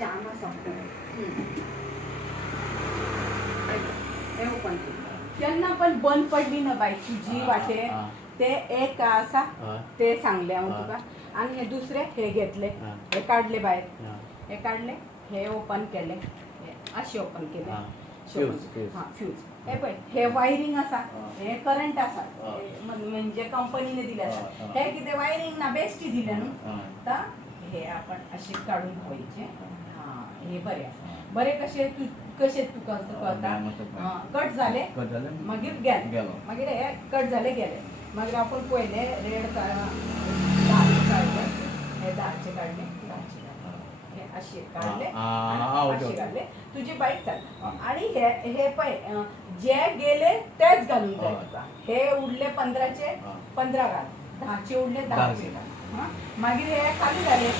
जाम आसा हे ओपन केन्ना पण बंद पडली ना बाई तुजी वाटे ते एक आसा ते सांगले हांव तुका आणि हे दुसरे हे घेतले हे काढले बाहेर हे काढले हे ओपन केले असे ओपन केले फ्यूज हे पळय हे वायरिंग आसा हे करंट आसा म्हणजे कंपनीने दिले आसा हे कितें वायरिंग ना बेश्टी दिले न्हू तर हे आपण असे काढून ठेवायचे हे बरे आसा बरे कशे तुका कळता कट झाले मागीर गेले मागीर हे कट झाले गेले मागीर आपण पयले रेड धाचे काढले हे धाचे काढले हे असे काढले असे काढले तुझी बाईक चाल आणि हे पळय जे गेले तेच घालून जाय तुका हे उरले 15चे 15 घाल 10चे उरले 10चे घाल मागीर हे खाली झाले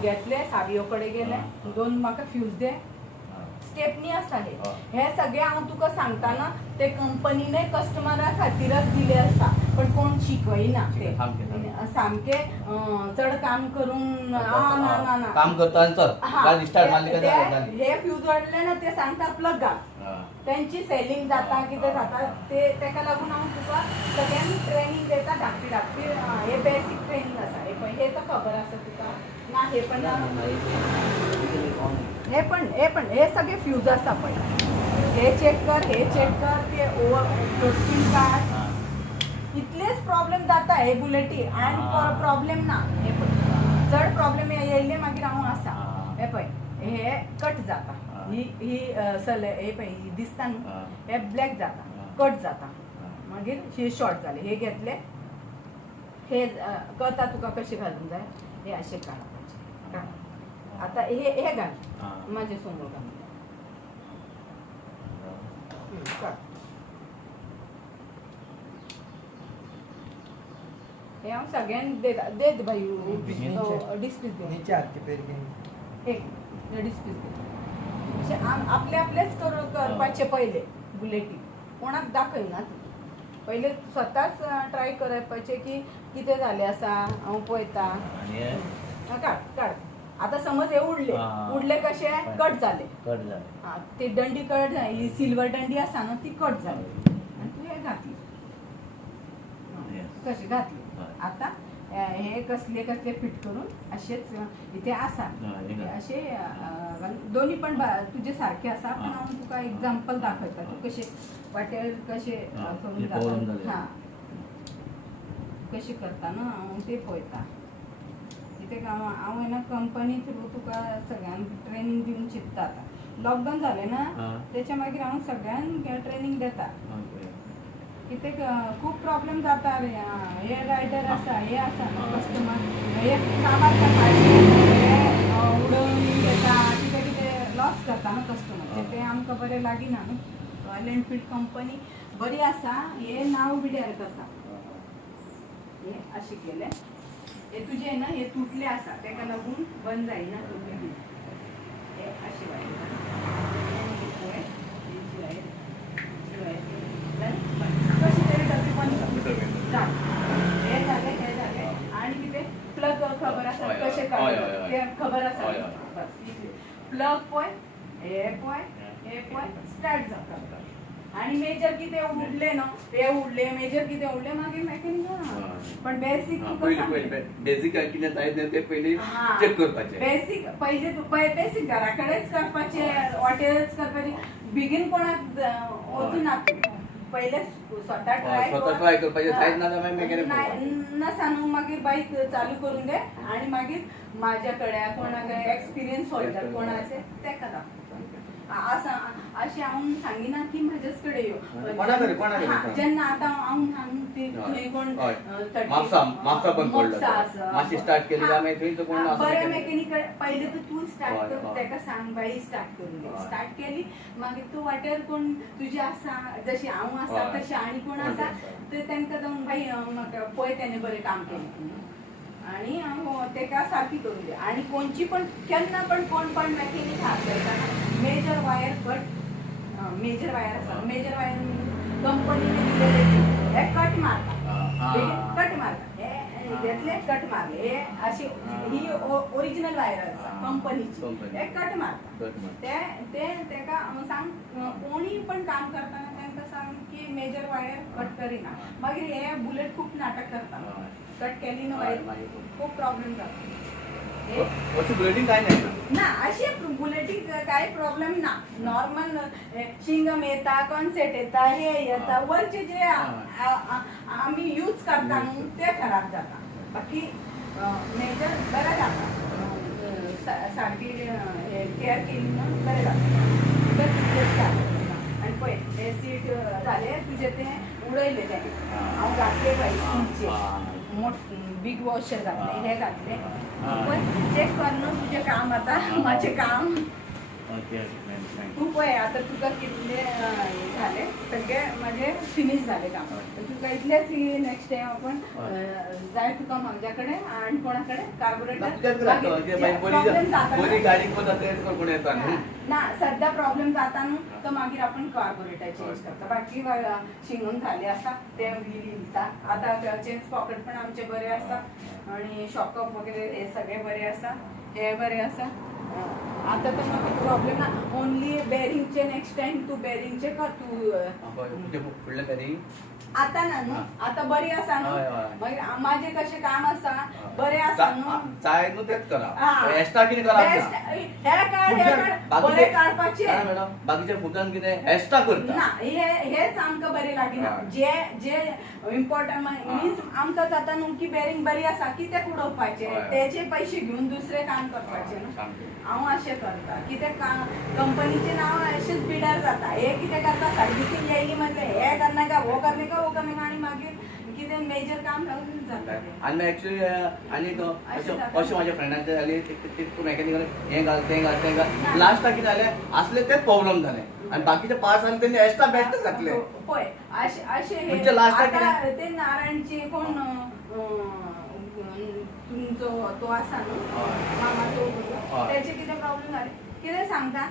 घेतले साबियो कडे गेले 2 म्हाका फ्यूज दे स्टेपनी आसा हे सगळे हांव तुका सांगताना ते कंपनीने कस्टमरा खातीरच दिले आसा पण कोण शिकयना ते सामके चड काम करून ना काम करता चल स्टार्ट मारली का हे फ्यूज वाढले ना ते सांगता प्लग घाल त्यांची सेलिंग जाता कितें जाता ते तेका लागून हांव तुका सगळ्यांनी ट्रेनिंग देता धाकटी हे बेसिक ट्रेनिंग आसा हे तर खबर आसा तुका ना हे पण हे सगळे फ्यूज आसा पळय हे चेक कर ते ओव्हर काढ इतलेच प्रॉब्लेम जाता हे बुलेटी आणि प्रॉब्लेम ना हे चड प्रॉब्लेम येयले मागीर हांव आसा हे पळय हे कट जाता ही सल हे पळय दिसता न्हू हे ब्लॅक जाता कट जाता मागीर हे शॉर्ट जाले हे घेतले हे कळता तुका कशें घालूंक जाय हे अशें काडपाचें आता हे घाल माझे समोर घाल हे हांव सगळ्यांक देत भाई डिस्पीस दे एक डिस्पीस दे अशें आपलेच करपाचे पयले बुलेटी कोणाक दाखयना पहिले स्वताच ट्राय करपाचे की कितें जालें आसा हांव पळयता काड आता समज हे उडले कशे कट झाले ते दंडी कट ही सिल्वर दंडी आसा ना ती कट झाली आणि तू हे घातली कशी घातली आता हे कसले फिट करून असेच इथे आसा असे दोन्ही पण तुझे सारखे आसा पण हांव तुका एक्झाम्पल दाखयता तू कशे वाटेर कशे करून जाता कशे करता ना हांव ते पळयता कित्याक हांव ना कंपनी थ्रू तुका सगळ्यांक ट्रेनिंग दिवन चिंतता आतां लॉकडावन जालें ना तेच्या मागीर हांव सगळ्यांक ट्रेनिंग देता कित्याक खूब प्रॉब्लेम जाता रे हे रायडर आसा हे आसा कस्टमर हे कामाक हे उडोवन घेता कितें लॉस करता ना कस्टमर ते आमकां बरें लागीना न्हू रॉयल एनफिल्ड कंपनी बरी आसा हे नांव बिड्यार करता हे अशें केलें हे तुझे ना हे तुटले आसा तेका लागून बंद जायना तुगे हे अशें कशें तरी डबे बंद कर हे जाले आणि कितें प्लग खबर आसा कशें काडप ते खबर आसा बस प्लग पळय हे पळय स्टार्ट जाता आणि मेजर कितें उडले न्हू हे उडले मेजर कितें उडले मागीर मेकॅनिक पण बेसिक बेसिक कितें जाय ते पयलीं चेक करपाचें बेसिक पयलीं बेसिक घरा कडेच करपाचें हॉटेलच करपाचें बेगीन कोणाक वचूना पहिले स्वता ट्राय करपाचें जायत ना जाल्यार मेकॅनिक नासा न्हू मागीर बाईक चालू करून दे आणि मागीर माझ्या कडे कोणाक एक्सपिरियन्स होल्डर कोण आसा तेका दाखोवचो अशें हांव सांगिना की म्हाजेच कडेन यो जेन्ना आतां हांव थंय कोण म्हापसा बंद पडलो मातशी स्टार्ट केली जाल्यार थंय कोण बरें मेकॅनिक पयलीं तूं स्टार्ट कर तेका सांग बाई स्टार्ट करून दे स्टार्ट केली मागीर तूं वाटेर कोण तुजे आसा जशी हांव आसा तशी आनी कोण आसा ते तांकां जावन बाई म्हाका पळय तेणें बरें काम केलें आणि तेका सारखी करून दे आणि कोणची पण केन्ना पण कोण पण मेकॅनिक हात घालताना मेजर वायर आसा मेजर वायर कंपनीने दिलेले हे कट मारता हे घेतले कट मारले हे अशी ही ओरिजिनल वायर आसा कंपनीची हे कट मारता ते का सांग कोणी पण काम करताना त्यांना सांग की मेजर वायर कट करिना मागीर हे बुलेट खूप नाटक करता कट केली ना वायर खूप प्रॉब्लेम जाता बुलेटिंग काय नाही ना अशी बुलेटिंग काही प्रॉब्लेम ना नॉर्मल शिंगम येता कॉन्सेट येता हे येता वरचे जे आम्ही यूज करता न्हू ते खराब जाता बाकी मेजर बरं जाता सारखी केअर केली ना बरें जाता आणि पळय हे सीट झाले तुझे ते उडयले ते हांव घातले पाहिजे बिग वॉशर घातले हे घातले पण चेक करणं तुझे काम आता माझे काम तू पळय आता तुका कितले झाले सगळे माझे फिनिश झाले काम तर तुका इतलेच की नेक्स्ट टाइम आपण जाय तुका माझ्याकडे आणि कोणाकडे कार्बोरेटर ना सध्या प्रॉब्लेम जाता न्हू तर मागीर आपण कार्बोरेटर चेंज करता बाकी शिंगून झाले आसा ते व्हील विकता आता चेंज पॉकेट पण आमचे बरे आसा आणि शॉकअप वगैरे हे सगळे बरे आसा हे बरे आसा आता तर म्हाका प्रॉब्लेम ना ओनली बेरिंगचे नेक्स्ट टाइम तू बेरिंगचे कर तू फुडले बेरिंग आता ना न्हू आता बरी आसा न्हू मागीर माझे कशे काम आसा बरे आसा न्हू चाय न्हू तेच करा एक्स्ट्रा कितें करा हे काड बरे काडपाचे मॅडम बाकीचे फुटान कितें एक्स्ट्रा करता ना हेच आमकां बरे लागीना जे जे इम्पॉर्टंट मीन्स आमकां जाता न्हू की बेरिंग बरी आसा कित्याक उडोवपाचे तेचे पयशे घेवन दुसरे काम करपाचे न्हू हांव अशें करता कित्याक कंपनीचे नांव अशेंच बिडर जाता हे कितें करता सर्विसींग येयली म्हणजे हे करनाका वो करनाका आनी मागीर कितें मेजर काम जावन जाता आनी एक्चुअली आनी अशें म्हाज्या फ्रेंडांचे जाली मॅकॅनिकल हें घाल तें घाल तें घाल लास्टाक कितें जालें असले तेच प्रॉब्लेम जाले आनी बाकीचे पार्ट्स आनी तेणी एक्स्ट्रा बेस्ट घातले पळय अशें हे म्हणजे लास्टाक ते नारायणचे कोण तुमचो तो आसा न्हू मामाचो त्याचे कितें प्रॉब्लेम जाले कितें सांगता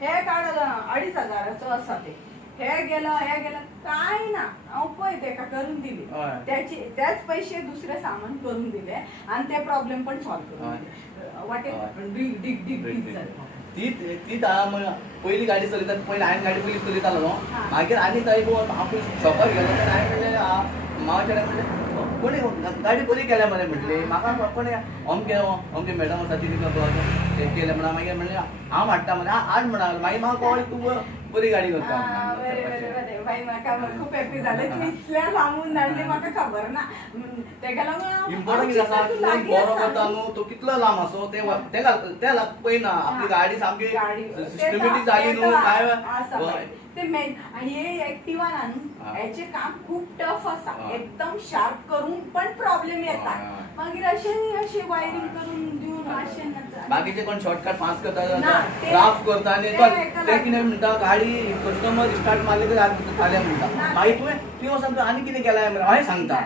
हे कार्ड 2,500 आसा ते हे गेलं काय ना हांव पळय तेका करून दिली तेच पयशे दुसरे सामान करून दिले आणि ते प्रॉब्लेम पण सॉल्व करून दिले वाटेक डीग ती पहिली गाडी चलयता पयली हांवें गाडी पयली चलयतालो न्हू मागीर आनी थंय हांव शॉपार गेलो हांवें म्हणलें मावाच्या म्हणलें कोणी गाडी बरी केल्या मरे म्हटली म्हाका कोणी अमके मॅडम आसा तिने केले म्हणा मागीर म्हणलें हांव हाडटा मरे हाड म्हणा मागीर म्हाका कळ्ळें तूं बरी गाडी करता भाई म्हाका खूप हॅपी जालें तूं इतल्या लांबून धाडली म्हाका खबर ना तेका लागून इम्पॉर्टंट कितें आसा तूं बरो करता न्हू तो कितलो लांब आसो ते पळयना आपली गाडी सामकी सिस्टमॅटीक जाली न्हू काय ते हे एक्टिवा ना न्हू हेचे काम खूप टफ आसा एकदम शार्प करून पण प्रॉब्लेम येता मागीर अशें वायरिंग करून दिवन अशें बाकीचे कोण शॉर्टकट फास्ट करता ड्राफ्ट करता आनी ते कितें म्हणटा गाडी कस्टमर स्टार्ट मारले की जालें म्हणटा मागीर तुवें वचून आनी कितें केलां हांवें सांगता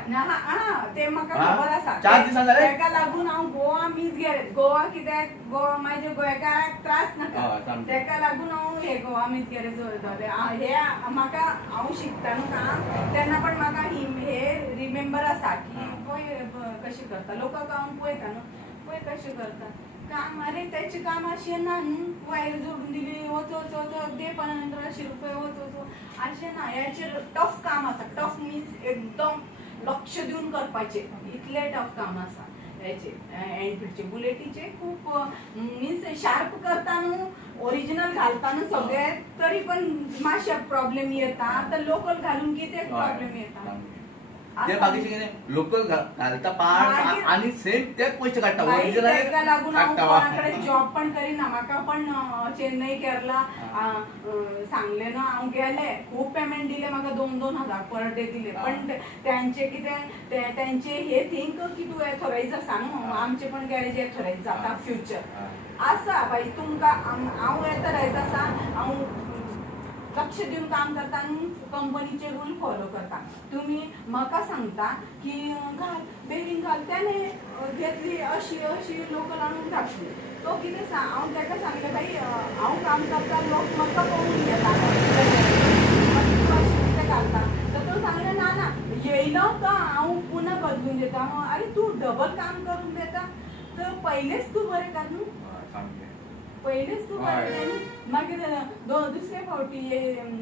ते म्हाका खबर आसा 4 दिसां जाले तेका लागून हांव गोवा मीच गॅरेज गोवा कित्याक गोवा म्हाजे गोंयकाराक त्रास नाका तेका लागून हांव हे गोवा मीच गॅरेज दवरले हे म्हाका हांव शिकता न्हू काम तेन्ना पण म्हाका हे रिमेंबर आसा की पळय कशें करता लोकांक हांव पळयता न्हू पळय कशें करता काम अरे त्याचे काम अशें ना न्हू वायर जोडून दिली वच दे 1500 रुपये वच अशें ना हेचेर टफ काम आसा टफ मीन्स एकदम लक्ष दिवन करपाचें इतले टफ काम आसा हेचे एंडफिटचे बुलेटीचे खूप मीन्स शार्प करता न्हू ओरिजिनल घालता न्हू सगळे तरी पण मातशे प्रॉब्लेम येता तर लोकल घालून कितें प्रॉब्लेम येता ते बाकीचे कितें लोकल घालता पार्ट आणि सेम तेच पयशे काडटा तेका लागून हांव कोणाकडे जॉब पण करिना म्हाका पण चेन्नई केरला सांगले ना हांव गेले खूप पेमेंट दिले म्हाका 2,000 पर डे दिले पण त्यांचे कितें त्यांचे हे थिंक की तू एथोराइज आसा न्हू आमचे पण गॅरेज एथोराइज जाता फ्युचर आसा बाई तुमकां हांव एथोराइज आसा हांव लक्ष दिवन काम करता कंपनीचे रूल फॉलो करता तुम्ही म्हाका सांगता की घाल बेरिंग घाल त्याने घेतली अशी लोकल आणून घातली तो कितें सांग हांव ताका सांगलें बाई हांव काम करता लोक म्हाका पळोवन घेता तूं अशें कितें घालता तर तो सांगले ना येयलो का हांव पुन्हा बदलून देता. अरे तू डबल काम करून देता तर पहिलेच तू बरें कर न्हू. पहिलेच तू बरें न्हू. मागीर दुसरे फावटी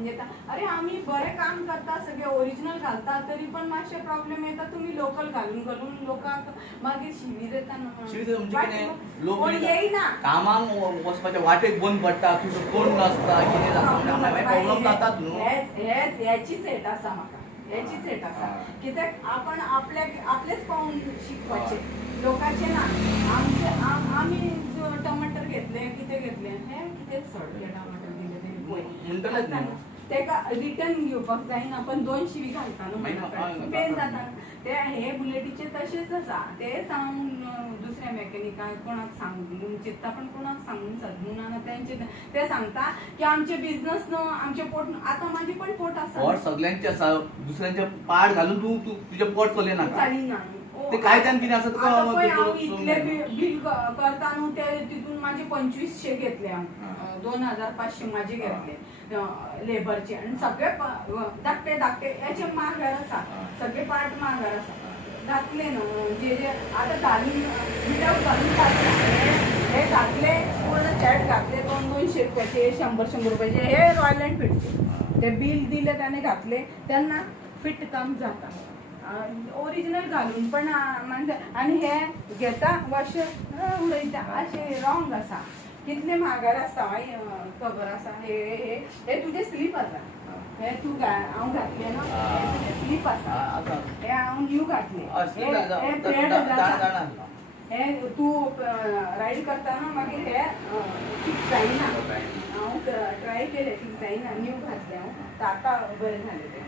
येता अरे आम्ही बरें काम करता सगळे ओरिजिनल घालता तरी पण मातशे प्रॉब्लेम येता तुम्ही लोकल घालून घालून लोकांक मागीर शिवी देता कोण येयना कामाक वचपाच्या वाटेक बंद पडटा तुजो कोण नासता कितें जाता प्रॉब्लेम जातात न्हू. याचीच हेट आसा म्हाका याचीच हेट आसा कित्याक आपण आपलेच पाहून शिकपाचे लोकांचे ना. आम्ही टमाटर घेतले कितें घेतले हे कितें सडले टमाटर दिले म्हणटलेच न्हू. तेका रिटर्न घेवपाक जायना पण 2 शिवी घालता न्हू पेन जाता. ते हे बुलेटीचे तशेंच आसा ते सांगून दुसऱ्या मॅकॅनिकाक कोणाक सांगून चित्ता पण कोणाक सांगून सदमुना तेंचे ते सांगता की आमचे बिझनस न्हू आमचे पोट आतां माझे पण पोट आसा पोट सगळ्यांचे आसा दुसऱ्यांचे पाड घालून तू तुझे पोट चलयना चालिना. ते कायद्यान कितें आसा तुका हांव इतले बिल करता न्हू ते तितून माझे 2500 घेतले हांव 2500 माझे घेतले लेबरचे आणि सगळे धाकटे धाकटे याचे माघार आसा सगळे पार्ट माघार आसा घातले न्हू जे आतां घालून विदाउट घालून हे घातले पूर्ण सेट घातले 200 रुपयाचे 100 रुपयाचे हे रॉयल एनफिल्डचे ते बिल दिले त्याने घातले त्यांना फिट काम जाता ओरिजिनल घालून पण आणि हे घेता वर्ष उडयता अशें रॉंग आसा. कितले म्हागार आसा खबर आसा हे तुजे स्लीप आसा हे तू हांव घातले ना हे तुजे स्लीप आसा हे हांव न्यू घातले हे तू रायड करतना मागीर हे फिक्स जायना. हांव ट्राय केले फिक्स जायना न्यू घातले हांव आतां बरें जालें तें.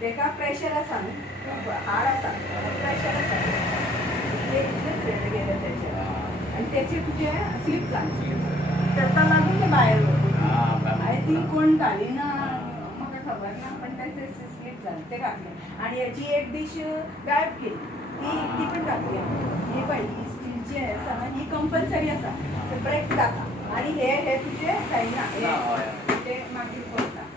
तेका प्रेशर आसा न्हू हार्ड आसा प्रेशर आसा ते कितले थ्रेड गेले तेचे आनी तेचे तुजे स्लीप जाले ताका लागून ते भायर आय थिंक कोण घालिना म्हाका खबर ना पण तेचे स्लीप जाले ते घातले आनी हेची एक डिश गायब केली ती पण घातली ही पळय ही स्टीलची आसा ही कंपल्सरी आसा ते ब्रेक जाता आनी हे तुजे जायना ते मागीर पडटा.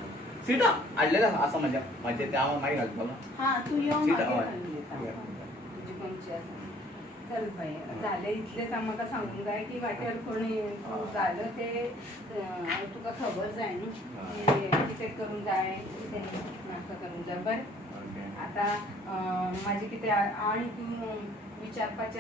सीटा हाडलेले आसा म्हणजे ते हांव मागीर घालतलो. हा तू यो मागीर घालून दिता तुजी खंयची आसा. चल बाय झाले इतलेच म्हाका सांगूंक जाय की वाटेर कोणी जालं ते तुका खबर जाय न्हू कितें करूंक जाय कितें नाका करूंक जाय. बरें आतां म्हाजें कितें आनी तूं विचारपाचें